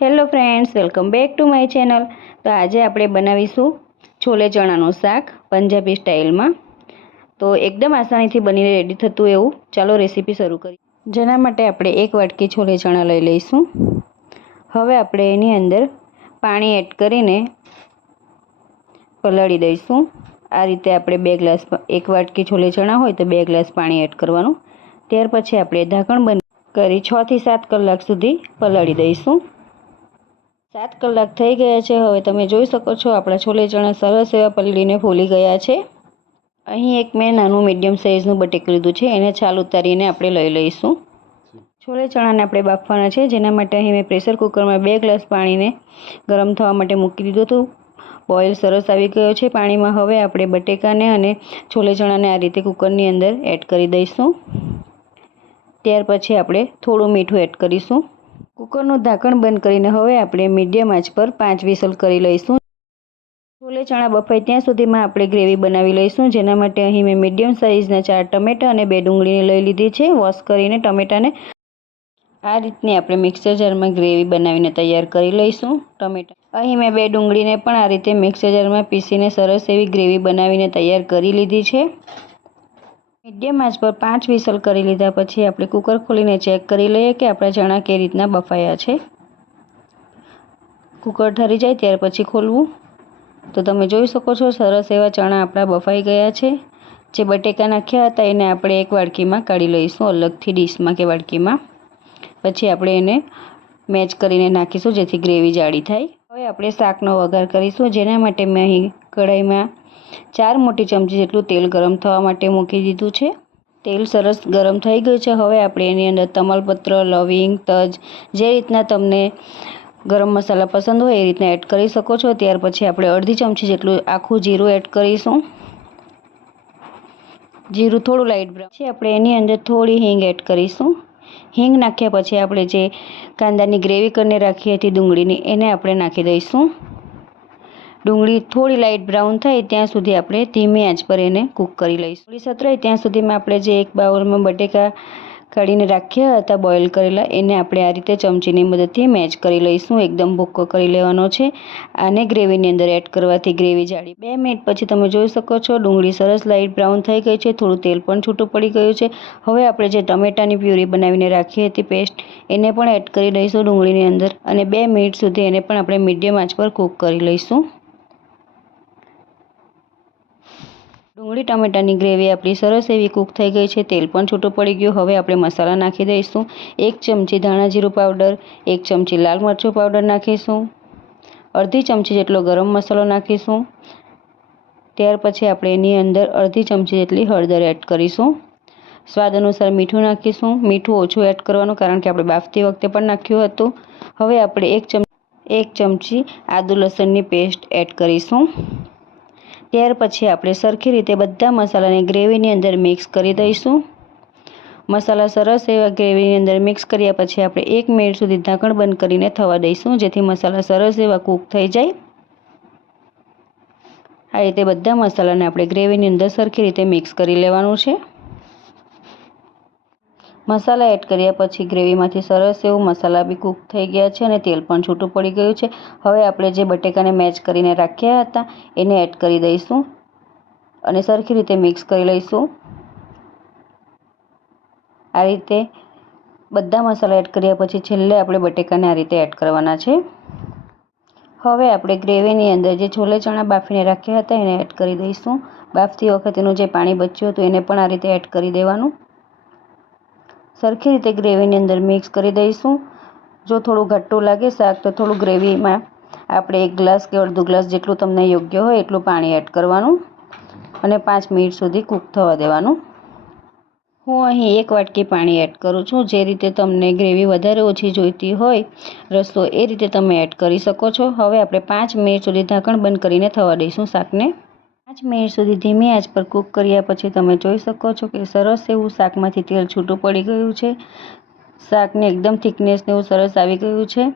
Hello friends, welcome back to my channel. તો આજે આપણે બનાવીશું છોલે ચણાનું શાક પંજાબી સ્ટાઇલમાં। તો એકદમ આસાનીથી બનીને રેડી થતું એવું। ચાલો રેસીપી શરૂ કરીએ। જેના માટે આપણે એક વાટકી છોલે ચણા લઈ લઈશું। હવે આપણે એની અંદર પાણી એડ કરીને પલાળી દઈશું। આ રીતે આપણે 2 ગ્લાસ, એક વાટકી છોલે ચણા હોય તો 2 ગ્લાસ પાણી એડ કરવાનું। ત્યાર પછી આપણે ઢાંકણ બંધ કરી 6 થી 7 કલાક સુધી પલાળી દઈશું। 7 કલાક થઈ ગયા છે। હવે તમે જોઈ શકો છો આપણા છોલે ચણા સરસ એવા પલળીને ફૂલી ગયા છે। અહીં એક મેં નાનું મીડિયમ સાઇઝનું બટેકું લીધું છે, એને છાલ ઉતારીને આપણે લઈ લઈશું। છોલે ચણાને આપણે બાફવાના છે, જેના માટે અહીં મેં પ્રેશર કુકરમાં 2 ગ્લાસ પાણીને ગરમ થવા માટે મૂકી દીધું હતું। બોઇલ સરસ આવી ગયો છે પાણીમાં। હવે આપણે બટેકાને અને છોલે ચણાને આ રીતે કુકરની અંદર એડ કરી દઈશું। ત્યાર પછી આપણે થોડું મીઠું એડ કરીશું। કુકરનું ઢાંકણ બંધ કરીને હવે આપણે મીડિયમ આંચ પર 5 વિસલ કરી લઈશું। છોલે ચણા બફાય ત્યાં સુધીમાં આપણે ગ્રેવી બનાવી લઈશું। જેના માટે અહીં મેં મીડિયમ સાઇઝના 4 ટમેટાં અને 2 ડુંગળીને લઈ લીધી છે। વોશ કરીને ટમેટાને આ રીતની આપણે મિક્સર જારમાં ગ્રેવી બનાવીને તૈયાર કરી લઈશું। ટમેટા અહીં મેં 2 ડુંગળીને પણ આ રીતે મિક્સર જારમાં પીસીને સરસ એવી ગ્રેવી બનાવીને તૈયાર કરી લીધી છે। મીડિયમ આંચ પર 5 વિસલ કરી લીધા પછી આપણે કુકર ખોલીને ચેક કરી લઈએ કે આપણા ચણા કેવી રીતના બફાયા છે। કુકર ઠરી જાય ત્યાર પછી ખોલવું તો તમે જોઈ શકો છો સરસ એવા ચણા આપણા બફાઈ ગયા છે। જે બટેકા નાખ્યા હતા એને આપણે એક વાડકીમાં કાઢી લઈશું, અલગથી ડીશમાં કે વાડકીમાં। પછી આપણે એને મેચ કરીને નાખીશું જેથી ગ્રેવી જાડી થાય। હવે આપણે શાકનો વઘાર કરીશું। જેના માટે મેં અહીં કઢાઈમાં 4 મોટી ચમચી જેટલું તેલ ગરમ થવા માટે મૂકી દીધું છે। તેલ સરસ ગરમ થઈ ગયું છે। હવે આપણે એની અંદર તમાલપત્ર, લવિંગ, તજ, જે રીતના તમને ગરમ મસાલા પસંદ હોય એ રીતના એડ કરી શકો છો। ત્યાર પછી આપણે અડધી ચમચી જેટલું આખું જીરું એડ કરીશું। જીરું થોડું લાઇટ બ્રાઉન પછી આપણે એની અંદર થોડી હિંગ એડ કરીશું। હિંગ નાખ્યા પછી આપણે જે કાંદાની ગ્રેવી કરીને રાખી હતી ડુંગળીની, એને આપણે નાખી દઈશું। ડુંગળી થોડી લાઇટ બ્રાઉન થાય ત્યાં સુધી આપણે ધીમી આંચ પર એને કૂક કરી લઈશું। ડુંગળી સતરાય ત્યાં સુધીમાં આપણે જે એક બાઉલમાં બટેકા કાઢીને રાખ્યા હતા બોઇલ કરેલા, એને આપણે આ રીતે ચમચીની મદદથી મેચ કરી લઈશું। એકદમ ભૂક્કો કરી લેવાનો છે। આને ગ્રેવીની અંદર એડ કરવાથી ગ્રેવી જાડી 2 મિનિટ પછી તમે જોઈ શકો છો ડુંગળી સરસ લાઇટ બ્રાઉન થઈ ગઈ છે। થોડું તેલ પણ છૂટું પડી ગયું છે। હવે આપણે જે ટમેટાની પ્યુરી બનાવીને રાખી હતી પેસ્ટ, એને પણ એડ કરી દઈશું ડુંગળીની અંદર અને 2 મિનિટ સુધી એને પણ આપણે મીડિયમ આંચ પર કૂક કરી લઈશું। ડુંગળી ટમેટાની ગ્રેવી આપણી સરસ એવી કૂક થઈ ગઈ છે। તેલ પણ છૂટું પડી ગયું। હવે આપણે મસાલા નાખી દઈશું। 1 ચમચી ધાણા જીરું પાવડર, 1 ચમચી લાલ મરચું પાવડર નાખીશું, અડધી ચમચી જેટલો ગરમ મસાલો નાખીશું। ત્યાર પછી આપણે એની અંદર અડધી ચમચી જેટલી હળદર એડ કરીશું। સ્વાદ અનુસાર મીઠું નાખીશું। મીઠું ઓછું એડ કરવાનું કારણ કે આપણે બાફતી વખતે પણ નાખ્યું હતું। હવે આપણે 1 ચમચી આદુ લસણની પેસ્ટ એડ કરીશું। ત્યાર પછી આપણે સરખી રીતે બધા મસાલાને ગ્રેવીની અંદર મિક્સ કરી દઈશું। મસાલા સરસ એવા ગ્રેવીની અંદર મિક્સ કર્યા પછી આપણે 1 મિનિટ સુધી ઢાંકણ બંધ કરીને થવા દઈશું જેથી મસાલા સરસ એવા કૂક થઈ જાય। આ રીતે બધા મસાલાને આપણે ગ્રેવીની અંદર સરખી રીતે મિક્સ કરી લેવાનું છે। મસાલા એડ કર્યા પછી ગ્રેવીમાંથી સરસ એવું મસાલા બી કૂક થઈ ગયા છે અને તેલ પણ છૂટું પડી ગયું છે। હવે આપણે જે બટેકાને મેચ કરીને રાખ્યા હતા એને એડ કરી દઈશું અને સરખી રીતે મિક્સ કરી લઈશું। આ રીતે બધા મસાલા એડ કર્યા પછી છેલ્લે આપણે બટેકાને આ રીતે એડ કરવાના છે। હવે આપણે ગ્રેવીની અંદર જે છોલે ચણા બાફીને રાખ્યા હતા એને એડ કરી દઈશું। બાફતી વખતેનું જે પાણી બચ્યું હતું એને પણ આ રીતે એડ કરી દેવાનું। સરખી રીતે ગ્રેવીની અંદર મિક્સ કરી દઈશું। જો થોડું ઘટ્ટું લાગે શાક તો થોડું ગ્રેવીમાં આપણે 1 ગ્લાસ કે અડધો ગ્લાસ જેટલું તમને યોગ્ય હોય એટલું પાણી એડ કરવાનું અને 5 મિનિટ સુધી કૂક થવા દેવાનું। હું અહીં 1 વાટકી પાણી એડ કરું છું। જે રીતે તમને ગ્રેવી વધારે ઓછી જોઈતી હોય રસો એ રીતે તમે એડ કરી શકો છો। હવે આપણે 5 મિનિટ સુધી ઢાંકણ બંધ કરીને થવા દઈશું શાકને। 5 મિનિટ સુધી ધીમી આંચ પર કૂક કર્યા પછી તમે જોઈ શકો છો કે સરસ એવું શાકમાંથી તેલ છૂટું પડી ગયું છે। શાકને એકદમ થિકનેસને એવું સરસ આવી ગયું છે।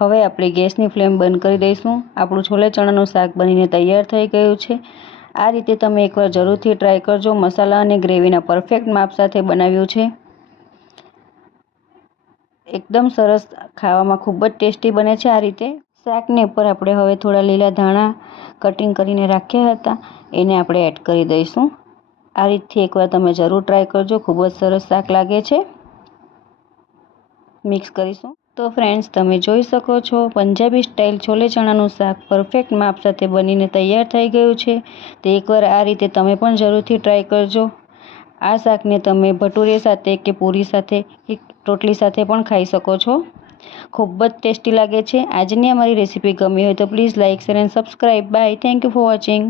હવે આપણે ગેસની ફ્લેમ બંધ કરી દઈશું। આપણું છોલે ચણાનું શાક બનીને તૈયાર થઈ ગયું છે। આ રીતે તમે એકવાર જરૂરથી ટ્રાય કરજો। મસાલા અને ગ્રેવીના પરફેક્ટ માપ સાથે બનાવ્યું છે। એકદમ સરસ, ખાવામાં ખૂબ જ ટેસ્ટી બને છે આ રીતે. શાકને ઉપર આપણે હવે થોડા લીલા ધાણા કટિંગ કરીને રાખ્યા હતા એને આપણે એડ કરી દઈશું. આ રીતથી એકવાર તમે જરૂર ટ્રાય કરજો, ખૂબ જ સરસ શાક લાગે છે. મિક્સ કરીશું. તો ફ્રેન્ડ્સ, તમે જોઈ શકો છો પંજાબી સ્ટાઇલ છોલે ચણાનું શાક પરફેક્ટ માપ સાથે બનીને તૈયાર થઈ ગયું છે. તો એકવાર આ રીતે તમે પણ જરૂરથી ટ્રાય કરજો. આ શાકને તમે ભટુરે સાથે કે પૂરી સાથે કે રોટલી સાથે પણ ખાઈ શકો છો. ખૂબ જ ટેસ્ટી લાગે છે. આજની અમારી રેસીપી ગમી હોય તો please like, share and subscribe. Bye. Thank you for watching.